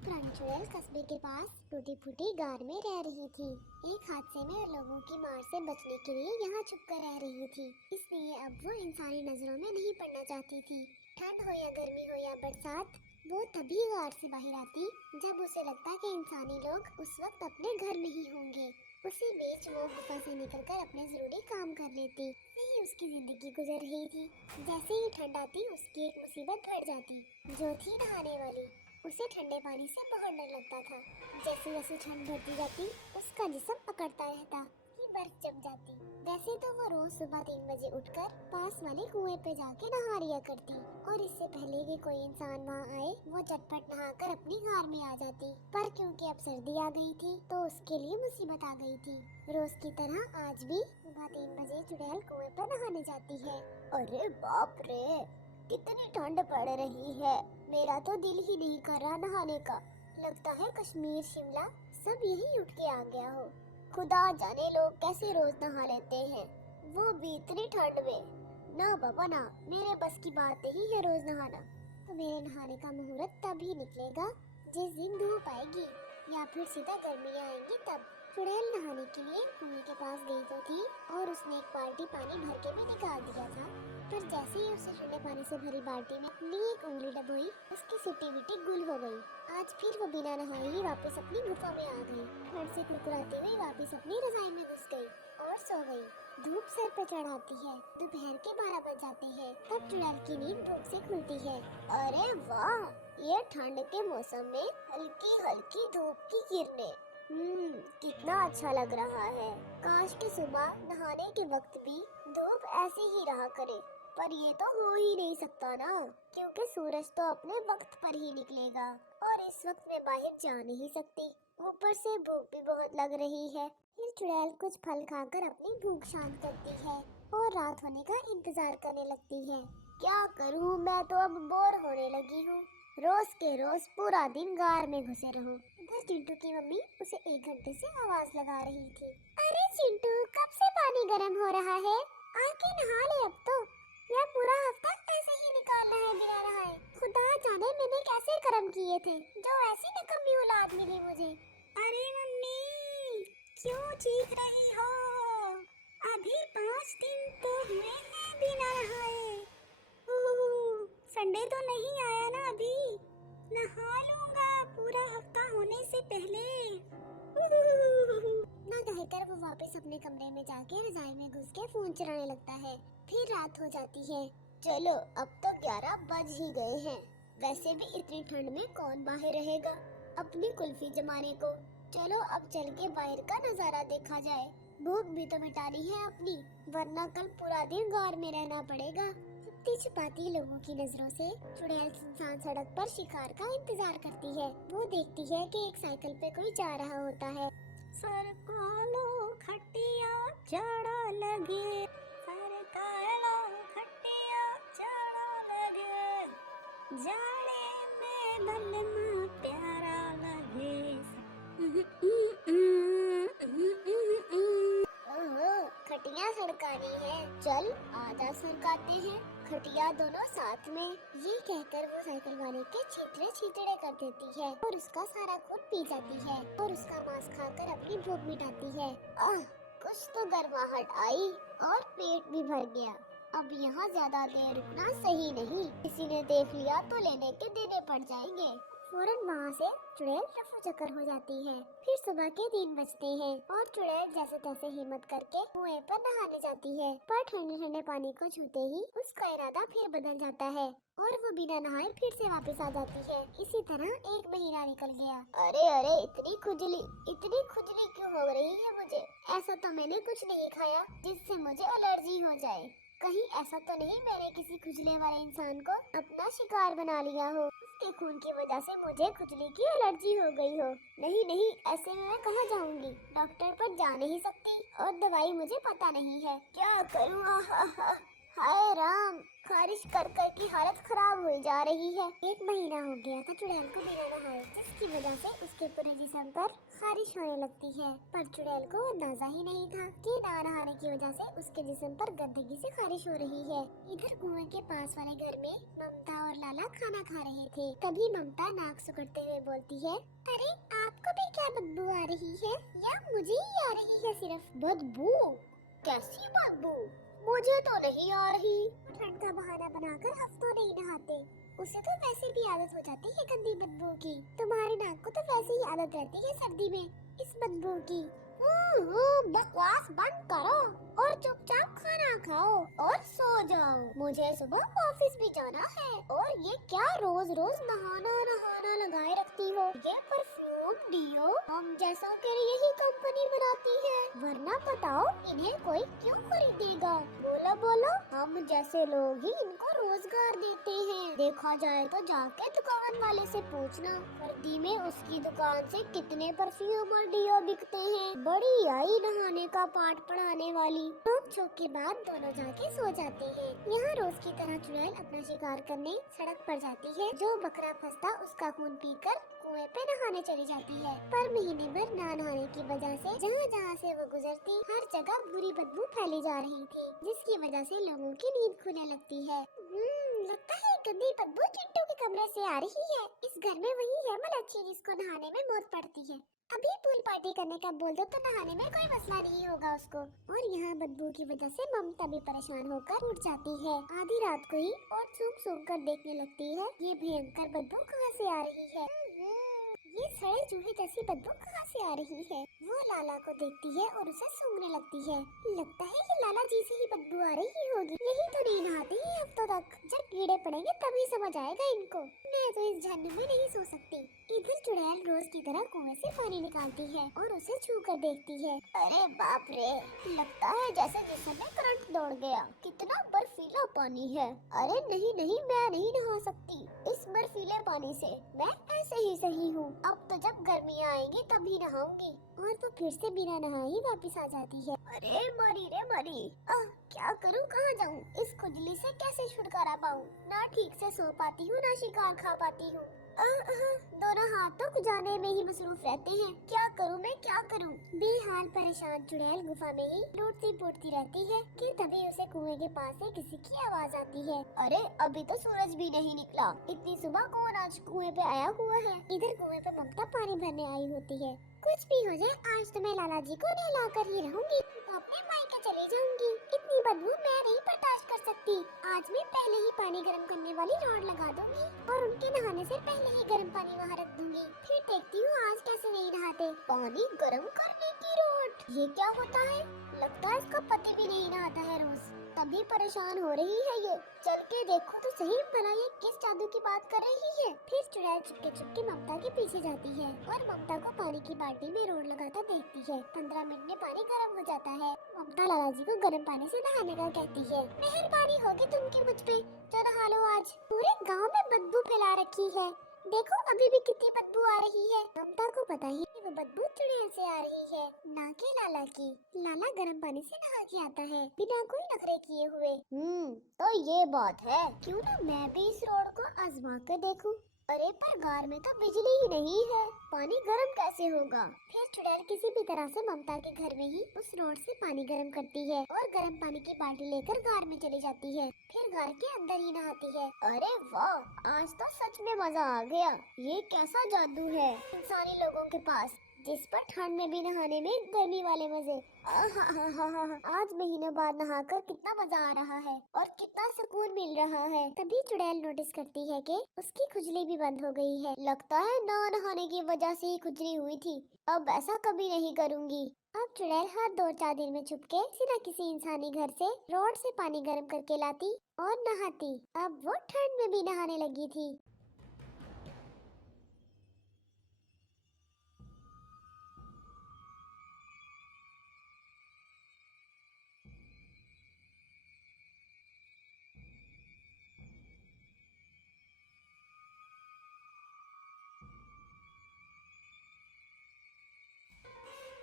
पुरानी चुड़ैल कस्बे के पास टूटी फूटी गार में रह रही थी। एक हादसे में लोगों की मार से बचने के लिए यहाँ छुप कर रह रही थी, इसलिए अब वो इंसानी नजरों में नहीं पड़ना चाहती थी। ठंड हो या गर्मी हो या बरसात, वो तभी गार से बाहर आती जब उसे लगता कि इंसानी लोग उस वक्त अपने घर में ही होंगे। उसी बीच वो गुफा से निकलकर अपने जरूरी काम कर लेती। यही उसकी जिंदगी गुजर रही थी। जैसे ही ठंड आती, उसकी एक मुसीबत बढ़ जाती, जो थी नहाने वाली। उसे ठंडे पानी से बहुत डर लगता था। जैसे जैसे ठंड बढ़ती जाती, उसका जिस्म अकड़ता रहता कि बर्फ जम जाती। वैसे तो वो रोज सुबह 3 बजे उठकर पास वाले कुएं पे जाके नहा लिया करती, और इससे पहले कि कोई इंसान वहाँ आए, वो झटपट नहाकर अपनी गार में आ जाती। पर क्योंकि अब सर्दी आ गई थी, तो उसके लिए मुसीबत आ गई थी। रोज की तरह आज भी सुबह 3 बजे चुड़ैल कुएं पर नहाने जाती है। अरे बाप रे, कितनी ठंड पड़ रही है। मेरा तो दिल ही नहीं कर रहा नहाने का। लगता है कश्मीर शिमला सब यही उठ के आ गया हो। खुदा जाने लोग कैसे रोज नहा लेते हैं, वो भी इतनी ठंड में। ना बाबा ना, मेरे बस की बात नहीं है रोज नहाना। तो मेरे नहाने का मुहूर्त तभी निकलेगा जिस दिन धूप आएगी, या फिर सीधा गर्मियाँ आएंगी तब। चुड़ैल नहाने के लिए कुएं के पास गई तो थी, और उसने एक बाल्टी पानी भर के भी निकाल दिया था। पर जैसे ही उसे ठंडे पानी से भरी बाल्टी में अपनी एक उंगली डबोई, उसकी सिटी बिटी गुल हो गई। आज फिर वो बिना नहाए ही वापस अपनी गुफा में आ गई। ठंड से कुरकुराती हुई वापस अपनी रजाई में घुस गई और सो गई। धूप सर पर चढ़ आती है। दोपहर के 12 बज जाते हैं, तब चुड़ैल की नींद भूख से खुलती है। अरे वाह, ये ठंड के मौसम में हल्की हल्की धूप की किरणें, कितना अच्छा लग रहा है। काश कि सुबह नहाने के वक्त भी धूप ऐसी ही रहा करे। पर ये तो हो ही नहीं सकता ना, क्योंकि सूरज तो अपने वक्त पर ही निकलेगा, और इस वक्त मैं बाहर जा नहीं सकती। ऊपर से भूख भी बहुत लग रही है। फिर चुड़ैल कुछ फल खाकर अपनी भूख शांत करती है और रात होने का इंतजार करने लगती है। क्या करूं, मैं तो अब बोर होने लगी हूँ। रोज के रोज पूरा दिन गार में घुसे रहूं। इधर चिंटू की मम्मी उसे 1 घंटे से आवाज लगा रही थी। अरे चिंटू, कब से पानी गर्म हो रहा है? आके नहा ले अब तो। यह पूरा हफ्ता ऐसे ही निकालना है बिना नहाए। खुदा जाने मैंने कैसे कर्म किए थे, जो ऐसी निकम्मी औलाद मिली मुझे। अरे मम्मी, क्यों चीख रही हो? अभी 5 दिन तो हुए हैं बिना नहाए। संडे तो नहीं आया ना अभी। नहा लूंगा पूरा हफ्ता होने से पहले। ना कहकर वो वापस अपने कमरे में जाके रजाई में घुस के फोन चलाने लगता है। फिर रात हो जाती है। चलो अब तो 11 बज ही गए हैं। वैसे भी इतनी ठंड में कौन बाहर रहेगा अपनी कुल्फी जमाने को। चलो अब चल के बाहर का नजारा देखा जाए। भूख भी तो मिटानी है अपनी, वरना कल पूरा दिन गार में रहना पड़ेगा। छुपती छुपाती लोगों की नजरों से चुड़ैल सुनसान सड़क पर शिकार का इंतजार करती है। वो देखती है कि एक साइकिल पे कोई जा रहा होता है। सर कालो खटिया जाड़ा लगे, सर कालो खटिया जाड़ा लगे, जाड़े में बलमा प्यारा लगे। ओहो, खटिया सड़कानी है, चल आजा सरकाते हैं खटिया दोनों साथ में। ये कहकर वो साइकिल वाले के छितरे छितड़े कर देती है और उसका सारा खून पी जाती है और उसका मांस खाकर अपनी भूख मिटाती है। कुछ तो गर्माहट आई और पेट भी भर गया। अब यहाँ ज्यादा देर रुकना सही नहीं, किसी ने देख लिया तो लेने के देने पड़ जाएंगे। फौरन वहाँ से चुड़ैल रफू चक्कर हो जाती है। फिर सुबह के 3 बजते हैं और चुड़ैल जैसे तैसे हिम्मत करके कुएं पर नहाने जाती है। पर ठंडे ठंडे पानी को छूते ही उसका इरादा फिर बदल जाता है और वो बिना नहाए फिर से वापस आ जाती है। इसी तरह 1 महीना निकल गया। अरे अरे, इतनी खुजली क्यों हो रही है मुझे? ऐसा तो मैंने कुछ नहीं खाया जिससे मुझे एलर्जी हो जाए। कहीं ऐसा तो नहीं मैंने किसी खुजले वाले इंसान को अपना शिकार बना लिया हो, उसके खून की वजह से मुझे खुजली की एलर्जी हो गई हो। नहीं नहीं, ऐसे में मैं कहाँ जाऊंगी? डॉक्टर पर जा नहीं सकती और दवाई मुझे पता नहीं है। क्या करूँ? हाय राम, खारिश कर कर की हालत खराब हुई जा रही है। 1 महीना हो गया था चुड़ैल को बिना नहाए, जिसकी वजह से उसके पूरे जिस्म पर खारिश होने लगती है। पर चुड़ैल को अंदाजा ही नहीं था कि ना नहाने की वजह से उसके जिस्म पर गंदगी से खारिश हो रही है। इधर कुएं के पास वाले घर में ममता और लाला खाना खा रहे थे। तभी ममता नाक सुकड़ते हुए बोलती है, अरे आपको भी क्या बदबू आ रही है या मुझे ही आ रही है सिर्फ? बदबू? कैसी बदबू? मुझे तो नहीं आ रही। ठंड का बहाना बनाकर हफ्तों नहीं नहाते। उसे तो वैसे भी आदत हो जाती है गंदी बदबू की। तुम्हारे नाक को तो वैसे ही आदत रहती है सर्दी में इस बदबू की। बकवास बंद करो और चुपचाप खाना खाओ और सो जाओ। मुझे सुबह ऑफिस भी जाना है। और ये क्या रोज रोज नहाना नहाना लगाए रखती हो? ये परफ्यूम डियो हम जैसों के लिए ही कंपनी बनाती है, वरना बताओ इन्हें कोई क्यों खरीदेगा? बोलो बोलो, हम जैसे लोग ही इनको रोजगार देते हैं। देखा जाए तो जाके दुकान वाले से पूछना, सर्दी में उसकी दुकान से कितने परफ्यूम और डियो बिकते हैं। बड़ी आई नहाने का पाठ पढ़ाने वाली। नोक झोंक के बाद दोनों जाके सो जाते हैं। यहाँ रोज की तरह चुड़ैल अपना शिकार करने सड़क पर जाती है। जो बकरा फंसता उसका खून पीकर कुएं पे नहाने चली जाती है। पर महीने भर ना नहाने की वजह से जहाँ जहाँ से वो गुजरती हर जगह बुरी बदबू फैली जा रही थी, जिसकी वजह से लोगों की नींद खुलने लगती है। लगता है गंदी बदबू चिंटू के कमरे से आ रही है। इस घर में वही है मलच्छी जिसको नहाने में मौत पड़ती है। अभी पूल पार्टी करने का बोल दो तो नहाने में कोई मसला नहीं होगा उसको। और यहाँ बदबू की वजह से ममता भी परेशान होकर उठ जाती है आधी रात को ही और सूंघ सूंघ कर देखने लगती है ये भयंकर बदबू कहाँ से आ रही है। ये सड़े चूहे जैसी बदबू कहाँ से आ रही है? वो लाला को देखती है और उसे सूंघने लगती है। लगता है ये लाला जी से ही बदबू आ रही होगी। यही तो नहीं नहाते हैं हफ्तों तक। जब कीड़े पड़ेंगे तभी समझ आएगा इनको। मैं तो इस जहन्नुम में नहीं सो सकती। इधर चुड़ैल रोज की तरह कुएं से पानी निकालती है और उसे छू कर देखती है। अरे बाप रे, लगता है जैसे जिस्म में करंट दौड़ गया। कितना बर्फीला पानी है। अरे नहीं नहीं, मैं नहीं नहा सकती इस बर्फीले पानी से। मैं ऐसे ही सही हूँ। अब तो जब गर्मियाँ आएंगी तभी नहाऊंगी। और तो फिर से बिना नहाए ही वापस आ जाती है। अरे मरी रे मरी, क्या करूँ, कहाँ जाऊँ? इस खुजली से कैसे छुटकारा पाऊँ? ना ठीक से सो पाती हूँ ना शिकार खा पाती हूँ। दोनों हाथ तो खुजाने में ही मसरूफ रहते हैं। क्या करूँ मैं, क्या करूँ? बेहाल परेशान चुड़ैल गुफा में ही लूटती पुटती रहती है कि तभी उसे कुएं के पास से किसी की आवाज आती है। अरे अभी तो सूरज भी नहीं निकला, इतनी सुबह कौन आज कुएं पे आया हुआ है? इधर कुएं पे ममता पानी भरने आई होती है। कुछ भी हो जाए आज तो मैं लाला जी को नहला कर ही रहूंगी। तो अपने मायके चली जाऊंगी। इतनी बदबू मैं नहीं बर्दाश्त कर सकती। आज मैं पहले ही पानी गर्म करने वाली रॉड लगा दूंगी और उनके नहाने से पहले ही गर्म पानी वहाँ रख दूंगी। फिर देखती हूँ आज कैसे नहीं नहाते। पानी गर्म करने की रॉड, ये क्या होता है? लगता है इसका पति भी नहीं नहाता है रोज, तभी परेशान हो रही है ये। चल के देखो तो सही भला ये किस जादू की बात कर रही है। फिर चुड़ैल चुपके चुपके ममता के पीछे जाती है और ममता को पानी की बाल्टी में रोड लगाता देखती है। 15 मिनट में पानी गर्म हो जाता है। ममता लाला जी को गर्म पानी से नहाने का कहती है। मेहरबानी होगी तुमकी मुझ पे, जो नहा लो आज। पूरे गाँव में बदबू फैला रखी है। देखो अभी भी कितनी बदबू आ रही है। ममता को पता ही कि वो बदबू चुड़ैल से आ रही है, ना कि लाला की। लाला गर्म पानी से नहा के आता है बिना कोई नखरे किए हुए। तो ये बात है। क्यों ना मैं भी इस रोड को आजमा कर देखूं। अरे पर गार में तो बिजली ही नहीं है, पानी गर्म कैसे होगा? फिर चुड़ैल किसी भी तरह से ममता के घर में ही उस रोड से पानी गर्म करती है और गर्म पानी की बाल्टी लेकर गार में चली जाती है। फिर गार के अंदर ही नहाती है। अरे वाह, आज तो सच में मजा आ गया। ये कैसा जादू है इंसानी लोगों के पास, जिस पर ठंड में भी नहाने में गर्मी वाले मजे। आज महीनों बाद नहाकर कितना मजा आ रहा है और कितना सुकून मिल रहा है। तभी चुड़ैल नोटिस करती है कि उसकी खुजली भी बंद हो गई है। लगता है ना नहाने की वजह से ही खुजली हुई थी। अब ऐसा कभी नहीं करूँगी। अब चुड़ैल हर 2-4 दिन में छुपके किसी न किसी इंसानी घर से रोड से पानी गर्म करके लाती और नहाती। अब वो ठंड में भी नहाने लगी थी।